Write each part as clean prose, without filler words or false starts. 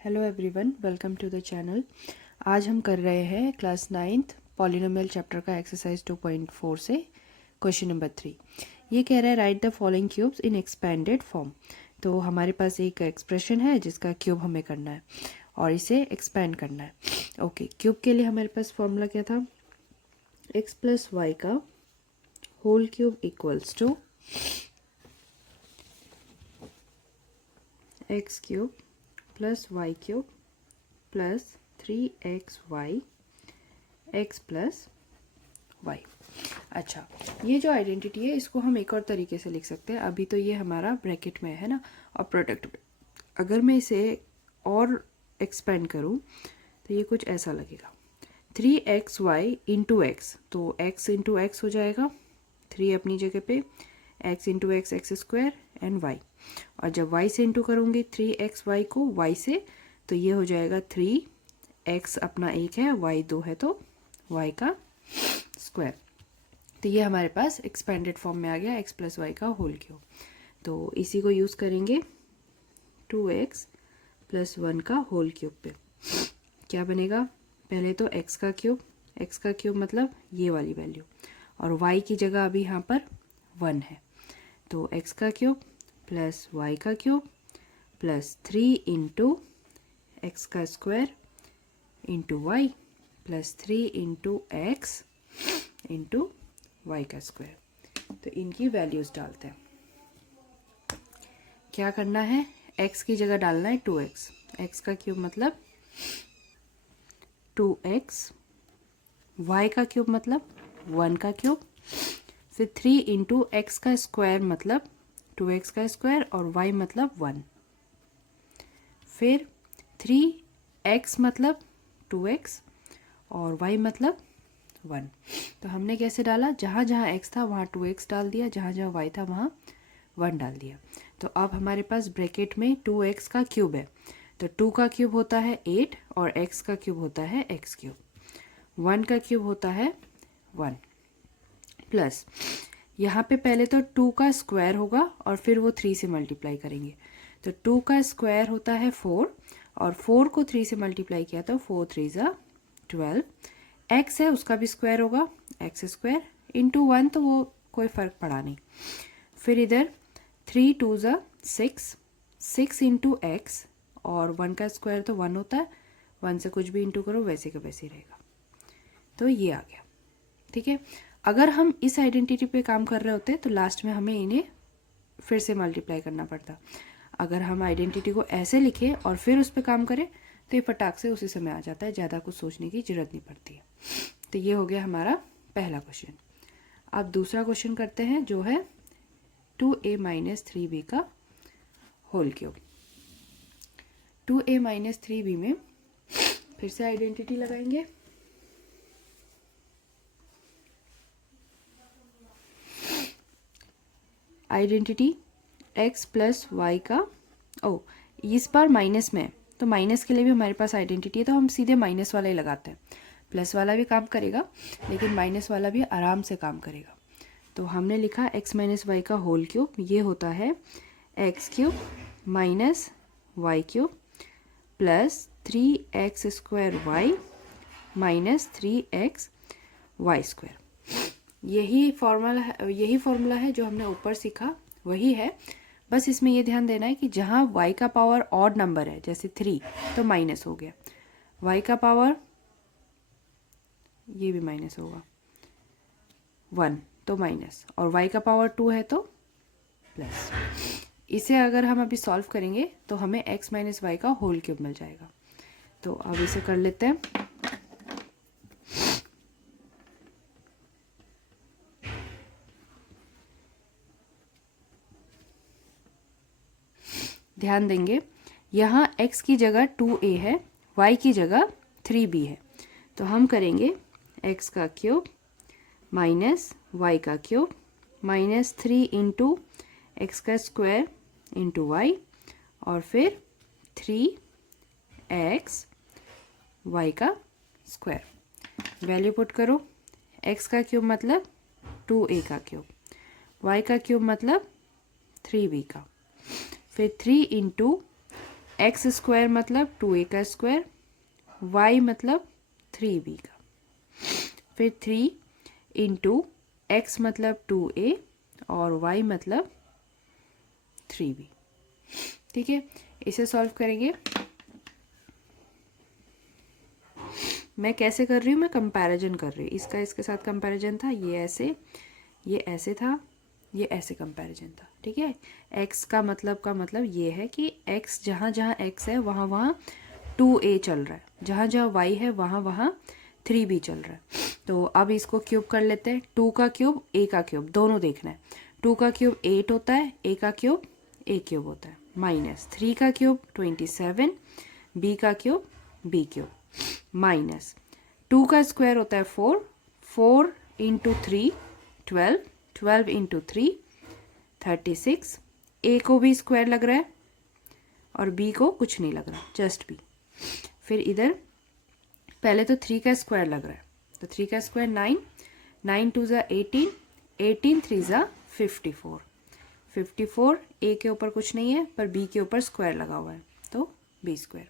Hello everyone, welcome to the channel. आज हम कर रहे हैं क्लास 9th पॉलिनोमियल चैप्टर का एक्सरसाइज 2.4 से क्वेश्चन नंबर 3। ये कह रहा है write the following cubes in expanded form. तो हमारे पास एक एक्सप्रेशन है जिसका क्यूब हमें करना है और इसे एक्सपेंड करना है। ओके, क्यूब के लिए हमारे पास फॉर्मूला क्या था? x प्लस वाई का whole cube equals to x cube plus y cube plus 3xy x plus y. अच्छा, ये जो आइडेंटिटी है इसको हम एक और तरीके से लिख सकते हैं। अभी तो ये हमारा ब्रैकेट में है ना, और प्रोडक्ट में। अगर मैं इसे और एक्सपेंड करूँ तो ये कुछ ऐसा लगेगा, 3xy इंटू एक्स। तो x इंटू एक्स हो जाएगा, 3 अपनी जगह पे, x into x x square and y। और जब y से इंटू करूँगी 3xy को y से, तो ये हो जाएगा 3x अपना एक है, y 2 है, तो y का स्क्वायर। तो ये हमारे पास एक्सपेंडेड फॉर्म में आ गया x प्लस वाई का होल क्यूब। तो इसी को यूज़ करेंगे 2x प्लस 1 का होल क्यूब पे। क्या बनेगा? पहले तो x का क्यूब मतलब ये वाली वैल्यू, और y की जगह अभी यहाँ पर 1 है। तो x का क्यूब प्लस y का क्यूब प्लस 3 इंटू एक्स का square into y plus 3 into x into y का स्क्वायर। तो इनकी वैल्यूज़ डालते हैं। क्या करना है? x की जगह डालना है 2x। x का क्यूब मतलब 2x, y का क्यूब मतलब 1 का क्यूब, फिर 3 इंटू एक्स का स्क्वायर मतलब 2x का स्क्वायर और y मतलब 1, फिर 3x मतलब 2x और y मतलब 1। तो हमने कैसे डाला? जहाँ जहाँ x था वहाँ 2x डाल दिया, जहाँ जहाँ y था वहाँ 1 डाल दिया। तो अब हमारे पास ब्रैकेट में 2x का क्यूब है, तो 2 का क्यूब होता है 8 और x का क्यूब होता है x क्यूब, 1 का क्यूब होता है 1, प्लस यहाँ पे पहले तो 2 का स्क्वायर होगा और फिर वो 3 से मल्टीप्लाई करेंगे। तो 2 का स्क्वायर होता है 4 और 4 को 3 से मल्टीप्लाई किया तो 4 3 ज़ा 12। x है उसका भी स्क्वायर होगा, एक्स स्क्वायर इंटू 1, तो वो कोई फ़र्क पड़ा नहीं। फिर इधर 3 2 ज़ा 6, 6 इंटू एक्स और 1 का स्क्वायर तो 1 होता है, 1 से कुछ भी इंटू करो वैसे का वैसे ही रहेगा। तो ये आ गया। ठीक है, अगर हम इस आइडेंटिटी पे काम कर रहे होते तो लास्ट में हमें इन्हें फिर से मल्टीप्लाई करना पड़ता। अगर हम आइडेंटिटी को ऐसे लिखें और फिर उस पर काम करें तो ये फटाक से उसी समय आ जाता है, ज़्यादा कुछ सोचने की ज़रूरत नहीं पड़ती है। तो ये हो गया हमारा पहला क्वेश्चन। अब दूसरा क्वेश्चन करते हैं जो है 2a माइनस 3b का whole cube. 2a minus 3b में फिर से आइडेंटिटी लगाएंगे। आइडेंटिटी x प्लस वाई का, इस बार माइनस में, तो माइनस के लिए भी हमारे पास आइडेंटिटी है, तो हम सीधे माइनस वाला ही लगाते हैं। प्लस वाला भी काम करेगा लेकिन माइनस वाला भी आराम से काम करेगा। तो हमने लिखा x माइनस वाई का होल क्यूब, ये होता है x cube minus y cube plus 3x square y minus 3x y square. यही फॉर्मूला है जो हमने ऊपर सीखा, वही है। बस इसमें ये ध्यान देना है कि जहाँ y का पावर ऑड नंबर है, जैसे 3, तो माइनस हो गया, y का पावर ये भी माइनस होगा 1, तो माइनस, और y का पावर 2 है तो प्लस। इसे अगर हम अभी सॉल्व करेंगे तो हमें x माइनस वाई का होल क्यूब मिल जाएगा। तो अब इसे कर लेते हैं। ध्यान देंगे, यहाँ x की जगह 2a है, y की जगह 3b है। तो हम करेंगे x का क्यूब माइनस y का क्यूब माइनस 3 इंटू एक्स का स्क्वायर इंटू वाई और फिर 3x y का स्क्वायर। वैल्यू पुट करो, x का क्यूब मतलब 2a का क्यूब, y का क्यूब मतलब 3b का, फिर 3 इंटू एक्स स्क्वायर मतलब 2a का स्क्वायर, y मतलब 3b का, फिर 3 इंटू एक्स मतलब 2a और y मतलब 3b। ठीक है, इसे सॉल्व करेंगे। मैं कैसे कर रही हूँ, मैं कंपैरिजन कर रही हूँ, इसका इसके साथ कंपैरिजन था, ये ऐसे था, ये ऐसे कंपैरिजन था। ठीक है, x का मतलब ये है कि x जहाँ जहाँ x है वहाँ वहाँ 2a चल रहा है, जहाँ जहाँ y है वहाँ वहाँ 3b चल रहा है। तो अब इसको क्यूब कर लेते हैं। 2 का क्यूब a का क्यूब दोनों देखना है। 2 का क्यूब 8 होता है, a का क्यूब a क्यूब होता है, माइनस 3 का क्यूब 27, b का क्यूब b क्यूब, माइनस 2 का स्क्वायर होता है 4, 4 इंटू 3 12, 12 इंटू 3 36, a को भी स्क्वायर लग रहा है और b को कुछ नहीं लग रहा, जस्ट b। फिर इधर पहले तो 3 का स्क्वायर लग रहा है, तो 3 का स्क्वायर 9, 9 2 ज़ा 18, 18 3 ज़ा 54, 54 a के ऊपर कुछ नहीं है पर b के ऊपर स्क्वायर लगा हुआ है, तो b स्क्वायर।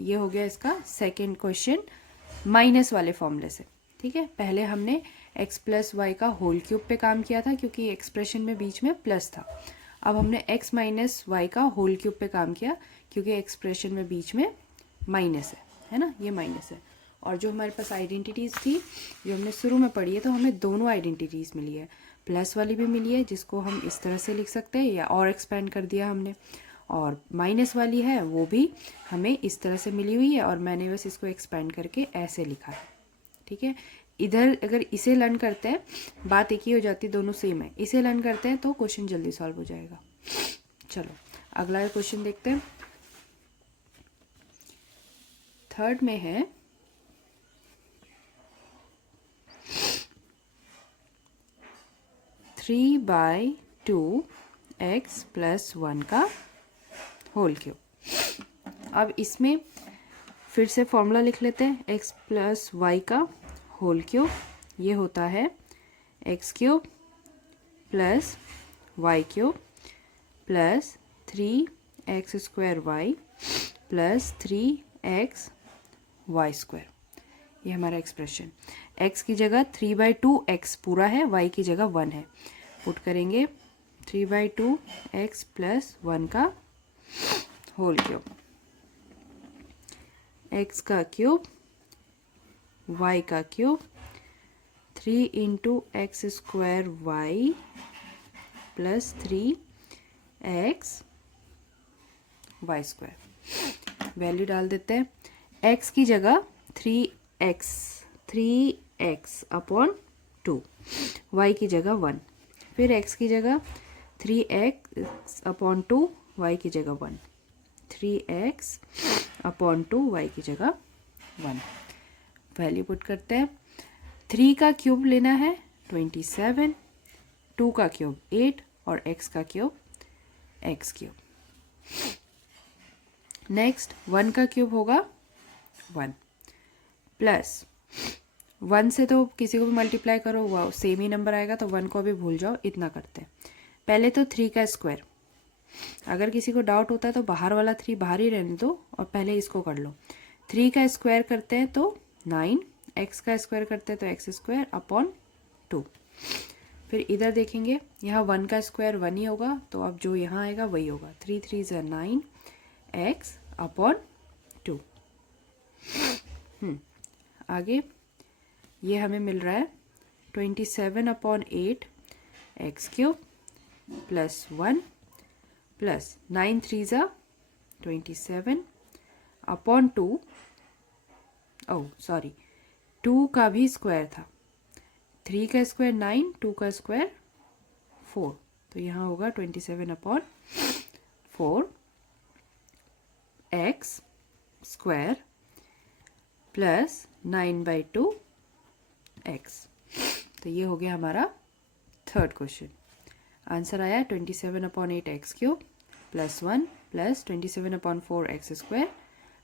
ये हो गया इसका सेकेंड क्वेश्चन माइनस वाले फॉर्मूले से। ठीक है, पहले हमने x प्लस वाई का होल क्यूब पे काम किया था क्योंकि एक्सप्रेशन में बीच में प्लस था। अब हमने x माइनस वाई का होल क्यूब पे काम किया क्योंकि एक्सप्रेशन में बीच में माइनस है ना, ये माइनस है। और जो हमारे पास आइडेंटिटीज़ थी जो हमने शुरू में पढ़ी है, तो हमें दोनों आइडेंटिटीज़ मिली है, प्लस वाली भी मिली है जिसको हम इस तरह से लिख सकते हैं या और एक्सपेंड कर दिया हमने, और माइनस वाली है वो भी हमें इस तरह से मिली हुई है और मैंने बस इसको एक्सपेंड करके ऐसे लिखा है। ठीक है, इधर अगर इसे लर्न करते हैं बात एक ही हो जाती, दोनों सेम है, इसे लर्न करते हैं तो क्वेश्चन जल्दी सॉल्व हो जाएगा। चलो अगला क्वेश्चन देखते हैं। थर्ड में है 3/2 x प्लस 1 का होल क्यूब। अब इसमें फिर से फॉर्मूला लिख लेते हैं, x प्लस वाई का होल क्यूब, ये होता है x cube plus y cube plus 3x square y plus 3x y square. ये हमारा एक्सप्रेशन, x की जगह 3/2 x पूरा है, y की जगह 1 है, पुट करेंगे 3/2 x प्लस 1 का होल क्यूब, x का क्यूब y का cube 3 into x square y plus 3x y square. Value डाल देते हैं, x की जगह 3x अपॉन 2, y की जगह 1, फिर x की जगह 3x अपॉन 2, y की जगह 1, 3x अपॉन 2 y की जगह 1। वैल्यू पुट करते हैं, 3 का क्यूब लेना है 27, 2 का क्यूब 8 और x का क्यूब x क्यूब। नेक्स्ट 1 का क्यूब होगा 1 प्लस 1 से तो किसी को भी मल्टीप्लाई करो वो सेम ही नंबर आएगा, तो 1 को भी भूल जाओ, इतना करते हैं। पहले तो 3 का स्क्वायर, अगर किसी को डाउट होता है तो बाहर वाला 3 बाहर ही रहने दो और पहले इसको कर लो। 3 का स्क्वायर करते हैं तो 9, x का स्क्वायर करते हैं तो x स्क्वायर अपॉन 2। फिर इधर देखेंगे, यहाँ 1 का स्क्वायर 1 ही होगा, तो अब जो यहाँ आएगा वही होगा, 3 3 ज़ा 9 x अपॉन 2। आगे ये हमें मिल रहा है 27 upon 8 x cube plus 1 plus 9 3 ज़ा 27 अपॉन 2, ओह सॉरी 2 का भी स्क्वायर था, 3 का स्क्वायर 9, 2 का स्क्वायर 4, तो यहाँ होगा 27 upon 4 x square plus 9/2 x. तो ये हो गया हमारा थर्ड क्वेश्चन। आंसर आया 27 upon 8 x cube plus 1 plus 27 upon 4 x square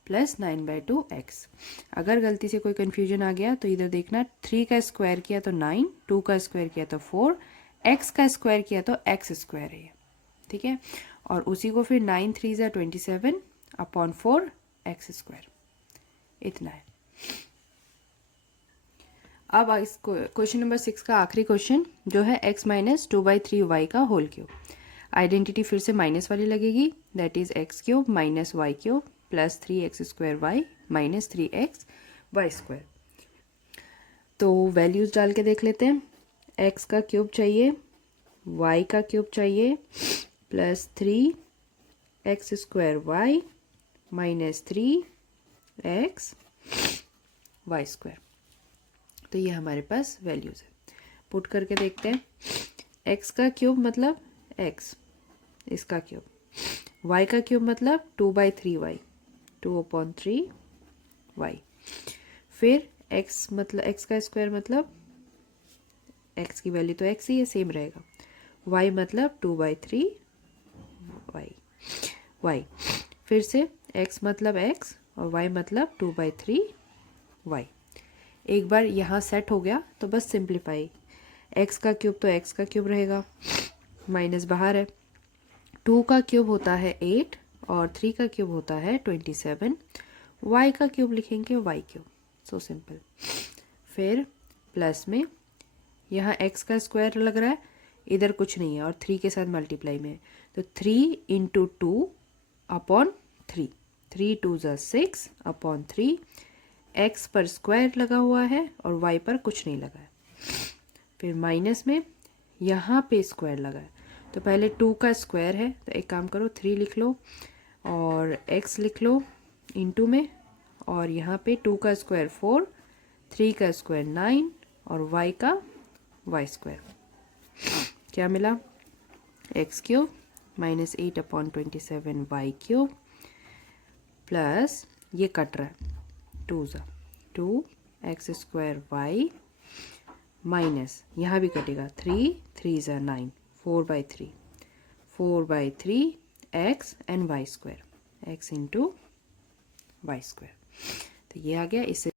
plus 9/2 x. अगर गलती से कोई कन्फ्यूजन आ गया तो इधर देखना, 3 का स्क्वायर किया तो 9, 2 का स्क्वायर किया तो 4, एक्स का स्क्वायर किया तो एक्स स्क्वायर है, ठीक है। और उसी को फिर 9 3 ज़ा 27 अपॉन 4 एक्स स्क्वायर, इतना है। अब इस क्वेश्चन नंबर 6 का आखिरी क्वेश्चन जो है x माइनस 2/3y का होल क्यूब। आइडेंटिटी फिर से माइनस वाली लगेगी, that is x cube minus y cube plus 3x square y minus 3x y square. तो वैल्यूज डाल के देख लेते हैं। x का क्यूब चाहिए, y का क्यूब चाहिए plus 3x square y minus 3x y square. तो ये हमारे पास वैल्यूज़ है, पुट करके देखते हैं। x का क्यूब मतलब x, इसका क्यूब, y का क्यूब मतलब 2/3y, 2/3y, फिर x मतलब x का स्क्वायर मतलब x की वैल्यू तो x ही है, सेम रहेगा, y मतलब 2/3y, y, फिर से x मतलब x और y मतलब 2/3y। एक बार यहाँ सेट हो गया तो बस सिंप्लीफाई, x का क्यूब तो x का क्यूब रहेगा, माइनस बाहर है, 2 का क्यूब होता है 8 और 3 का क्यूब होता है 27, y का क्यूब लिखेंगे y क्यूब, सो सिंपल। फिर प्लस में यहाँ x का स्क्वायर लग रहा है, इधर कुछ नहीं है और 3 के साथ मल्टीप्लाई में है, तो 3 इंटू 2 अपॉन 3, 3 2 ज़ा 6 अपॉन 3, x पर स्क्वायर लगा हुआ है और y पर कुछ नहीं लगा है। फिर माइनस में यहाँ पे स्क्वायर लगा है, तो पहले 2 का स्क्वायर है तो एक काम करो 3 लिख लो और x लिख लो इंटू में, और यहाँ पे 2 का स्क्वायर 4, 3 का स्क्वायर 9 और y का y स्क्वायर। क्या मिला? x cube minus 8/27 y cube plus ये कट रहा है 2 ज़ा 2x स्क्वायर y माइनस यहाँ भी कटेगा 3 3 ज़ा 9, 4/3, 4/3 x and y square, x into y square. तो ये आ गया, इससे